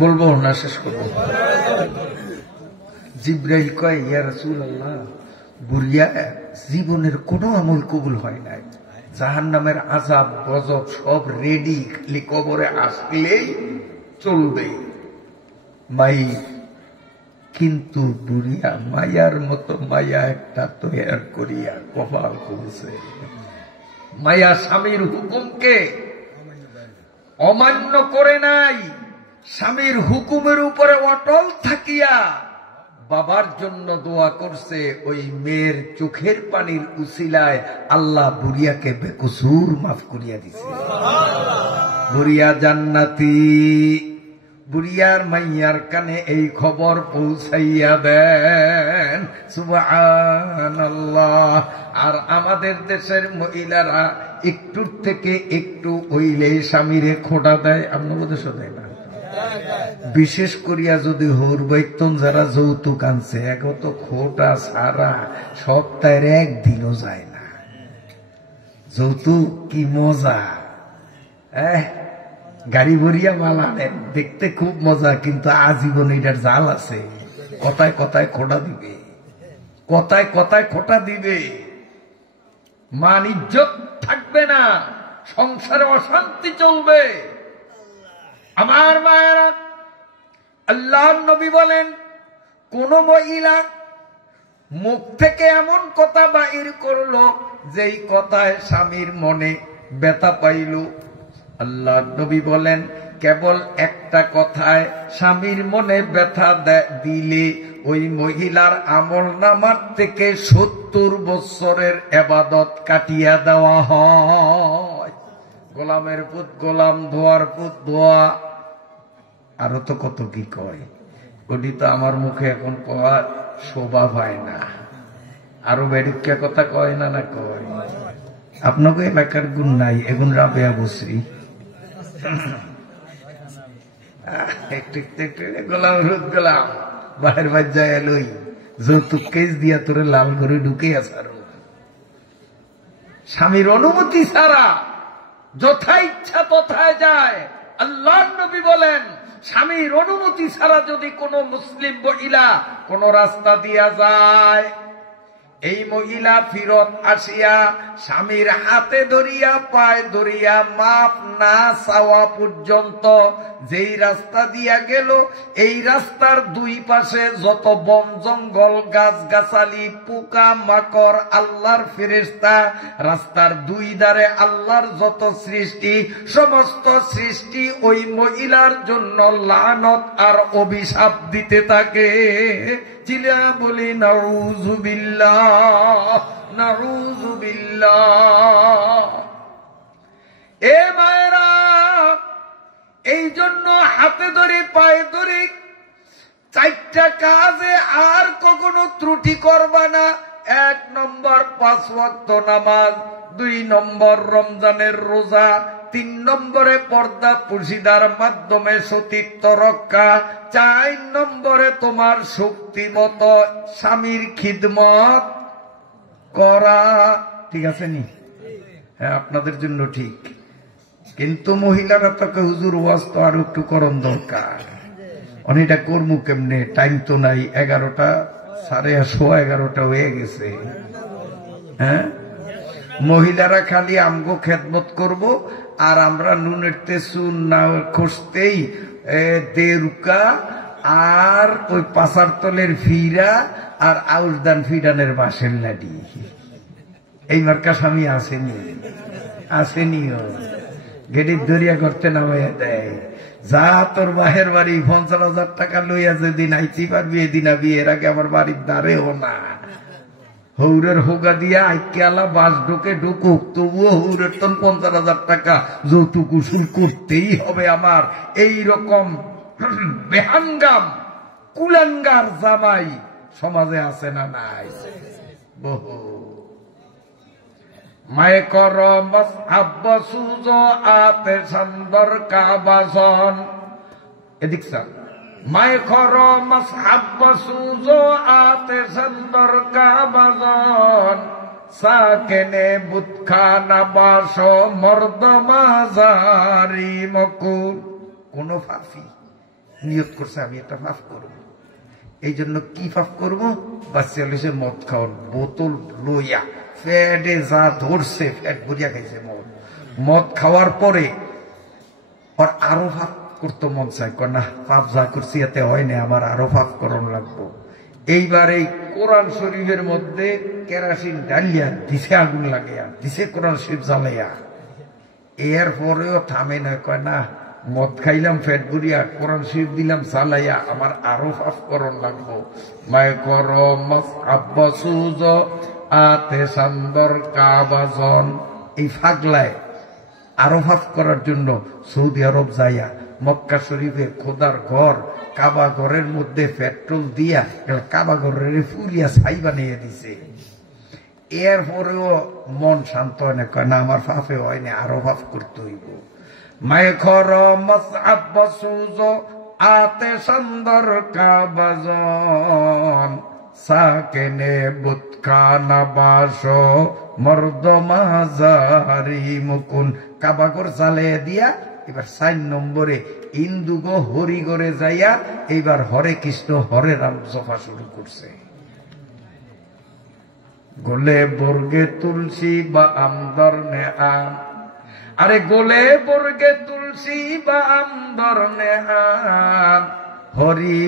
বলবো না, শেষ করবো। জিব্রাইল কয়, ইয়া রাসূলুল্লাহ বুড়িয়া জীবনের কোনো আমল কবুল হয় নাই, জাহান্নামের আযাব গজব সব রেডি, কবরে আসলেই চলবে মাই। কিন্তু বুড়িয়া মায়ার মতো মায়া একটা তৈয়ার করিয়া কপাল খুলছে। মায়া স্বামীর হুকুমকে অমান্য করে নাই, স্বামীর হুকুমের উপরে অটল থাকিয়া বাবার জন্য দোয়া করছে। ওই মেয়ের চোখের পানির উসিলায় আল্লাহ বুড়িয়াকে বেকসুর মাফ করিয়া দিছে। বুড়িয়া জান্নাতি। বুড়িয়ার মাইয়ার কানে এই খবর পৌঁছাইয়া দেন, সুবহানাল্লাহ। আর আমাদের দেশের মহিলারা একটুর থেকে একটু হইলে স্বামীরে খোঁটা দেয়, আপনার দেশও দেয় না? বিশেষ করিয়া যদি হৌর বাইতন যারা যৌতুক আনছে, এগত খোটা সারা সপ্তাহের একদিনও যায় না। যৌতুক কি মজা! গাড়ি ভরিয়া মাল আনেন, দেখতে খুব মজা, কিন্তু আজীবন এটার জাল আছে। কথায় কথায় খোটা দিবে, কথায় কথায় খোটা দিবে, মান ইজ্জত থাকবে না, সংসারে অশান্তি চলবে। আমার মায়েরা, আল্লাহর নবী বলেন, কোন মহিলা মুখ থেকে এমন কথা বাহির করলো যেই কথায় স্বামীর মনে ব্যথা পাইল, আল্লাহর নবী বলেন কেবল একটা কথায় স্বামীর মনে ব্যথা দিলে ওই মহিলার আমল নামার থেকে 70 বছরের ইবাদত কাটিয়া দেওয়া হয়। গোলামের পুত গোলাম, ধোয়ার পুত ধোয়া, আরো তো কত কি কয়। ওটি তো আমার মুখে এখন কওয়া শোভা পায় না। আরো বেড়ুকিয়া কথা কয় না, না কয়? আপনাকে এলাকার গুণ নাই, এগুন রাবেয়া বসরি গোলাম রুদ গোলাম বাহের বাজ্জায় লই যৌতুক কেস দিয়া তোরে লাল করে ঢুকে আসার। স্বামীর অনুমতি ছাড়া যথা ইচ্ছা তথায় যায়। আল্লাহর নবী বলেন, স্বামীর অনুমতি ছাড়া যদি কোন মুসলিম মহিলা কোন রাস্তা দিয়া যায়, এই মহিলা ফিরত আসিয়া স্বামীর হাতে ধরিয়া পায়ে ধরিয়া মাপ না চাওয়া পর্যন্ত যেই রাস্তা দিয়া গেল, এই রাস্তার দুই পাশে যত বন জঙ্গল, গাছ গাছালি, পোকা মাকড়, আল্লাহর ফেরেশতা, রাস্তার দুই ধারে আল্লাহর যত সৃষ্টি, সমস্ত সৃষ্টি ওই মহিলার জন্য লানত আর অভিশাপ দিতে থাকে। চিলা বলি নাউযুবিল্লাহ, নাউযুবিল্লাহ। এ মায়েরা, এই জন্য হাতে ধরে পায়ে ধরে চারটা কাজে আর কখনো ত্রুটি করবা না। 1 নম্বর 5 ওয়াক্ত নামাজ, 2 নম্বর রমজানের রোজা, 3 নম্বরে পর্দা পুশিদার মাধ্যমে সতীত্ব রক্ষা, 4 নম্বরে তোমার শক্তি মতো স্বামীর খিদমত করা। ঠিক আছে নি? হ্যাঁ, আপনাদের জন্য ঠিক। কিন্তু মহিলারা তাকে হুজুর ওয়াজ তো আরো একটু করণ দরকার, অনেকটা কর্মু কেমনে, টাইম তো নাই। 11টা 11:30 হয়ে গেছে। হ্যাঁ, মহিলারা খালি আমগো খেদমত করব, আর আমরা নুনের তেসুন না খুঁজতেই দেরুকা আর ওই পাশার তলের ফিরা আর আউসদান ফিরানের বাসের লাডি। এই মার্কা স্বামী আসেনি, আসেনিও। গেটির দরিয়া করতে নামাইয়া দেয়, যা তোর বাহের বাড়ি 50,000 টাকা লইয়া যেদিন আইতে পারবি এদিন আবি, এর আগে আমার বাড়ির দ্বারেও না। হৌরের হোগা দিয়া আইকিয়ালা বাস ঢোকে ঢুকুক, তবুও হৌরের তন 50,000 টাকা যৌতুক উসুল করতেই হবে আমার। এই রকম বেহাঙ্গাম কুলাঙ্গার জামাই সমাজে আছে না নাই? বহু। মায়ে কর মাসহাব সুজো আতে সুন্দর কাবাজন, এদিক স্যার। মায়ে কর মাসহাব সুজো আতে সুন্দর কাবাজন, সাকেনে বুতখানা বাস মর্দ মাজারি মকুল। কোন ফাফি নিয়ত করছে আমি একটা ফাফ করব, এই জন্য কি ফাফ করব? বাচ্চা লইছে মদ খাওয়ার বোতল লইয়া, ফ্যাটে যা ধরছে ফ্যাট ভরিয়া খাইছে মদ। মদ খাওয়ার পরে আর আরো ফাফ করতে মন চায়, না ফাফ যা করছি এতে হয় না, আমার আরো ফাফ করণ লাগবো। এইবার এই কোরআন শরীফের মধ্যে কেরাসিন ডালিয়া দিছে, আগুন লাগাইয়া দিছে কোরআন শরীফ জ্বালাইয়া। এর পরেও থামে না, কয় না মদ খাইলাম ফ্যাট ভরিয়া, কোরআন শরীফ দিলাম জ্বালাইয়া, আমার আরো ফাফ করণ লাগবো। মায়ে কর মাসহাব সুজো আতে সুন্দর কাবাজন। এই ফাগলায় আরো ফাফ করার জন্য সৌদি আরব যাইয়া মক্কা শরীফের খোদার ঘর কাবা ঘরের মধ্যে পেট্রোল দিয়া কাবা ঘরের ফুলিয়া ছাই বানিয়ে দিছে। এরপরেও মন শান্ত হয় না, কয় না আমার ফাফে হয় না, আরো ফাফ করতে হইব। মায়ে খর মাসহাব সুজো আতে সুন্দর কাবাজন, সাকেনে বুতখানা বাস মর্দ মাজারি মুকুন। কাবাগর জ্বালিয়ে দিয়া এবার 4 নম্বরে ইন্দুগো হরিগরে যাইয়া এইবার হরে কৃষ্ণ হরে রাম জপা শুরু করছে। গোলে বর্গে তুলসী বা আমদর নে আম, আরে গোলে বর্গে তুলসী বা আমদর নে আম, হরি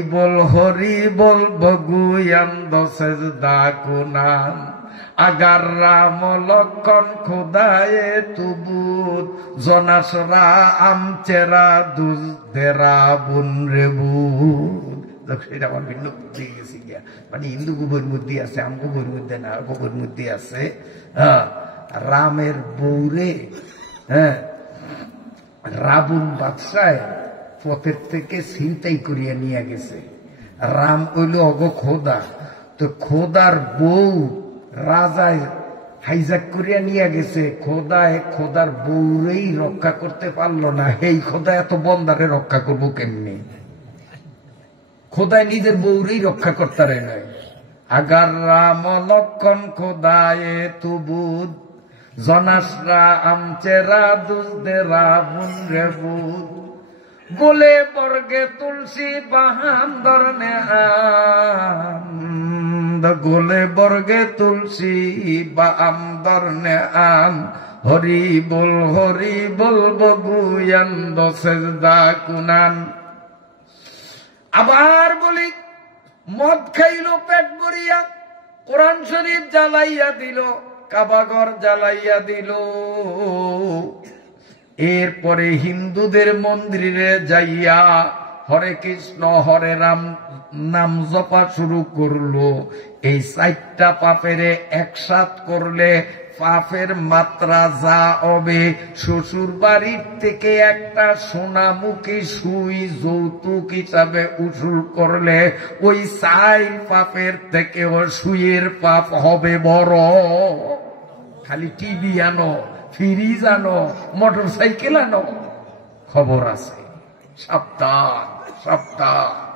বল বগুয়ান্দ সেজদা কুনাম, আগার রাম লক্ষণ খোদায়ে তুবুত, জনাসরা আমচেরা দুজ দেরা বুন রেবুত। সেটা আমার ভিন্ন বুদ্ধি গেছি গিয়া, মানে হিন্দু গোবর মধ্যে আছে, আম গোবর মধ্যে না, গোবর মধ্যে আছে। হ্যাঁ, রামের বৌরে, হ্যাঁ রাবণ বাদশায় পথের থেকে ছিনতাই করিয়া নিয়ে গেছে। রাম হইল অগ খোদা, তো খোদার বউ রাজায় হাইজাক করিয়া নিয়ে গেছে। খোদার বউরেই রক্ষা করতে পারলো না। এই খোদা এত বন্দারে রক্ষা করবো কেমনি? খোদায় নিজের বউরেই রক্ষা করতে পারে না। আগার রাম লক্ষণ খোদায়ে তুবুদ জনাসরা আমচেরা দুজদে রাবুন রে বুদ গোলে বর্গে তুলসী বাহান ধরনে আম গোলে বর্গে তুলসী বা আম ধরনে আম হরি বল বগুয়ান দশেজদা কুনান। আবার বলি, মদ খাইল পেট ভরিয়া, কোরআন শরীফ জ্বালাইয়া দিল, কাবাঘর জ্বালাইয়া দিল। এরপরে হিন্দুদের মন্দিরে যাইয়া হরে কৃষ্ণ হরে রাম নাম জপা শুরু করলো। এই 4টা পাপেরে একসাথ করলে পাপের মাত্রা যা হবে, শ্বশুর বাড়ির থেকে একটা সোনামুখী সুই যৌতুক হিসাবে উসুল করলে ওই 4 পাপের থেকে সুইয়ের পাপ হবে বড়। খালি টিভি আনো, ফ্রিজ আনো, মোটর সাইকেল আনো, খবর আছে। সাবধান সাবধান।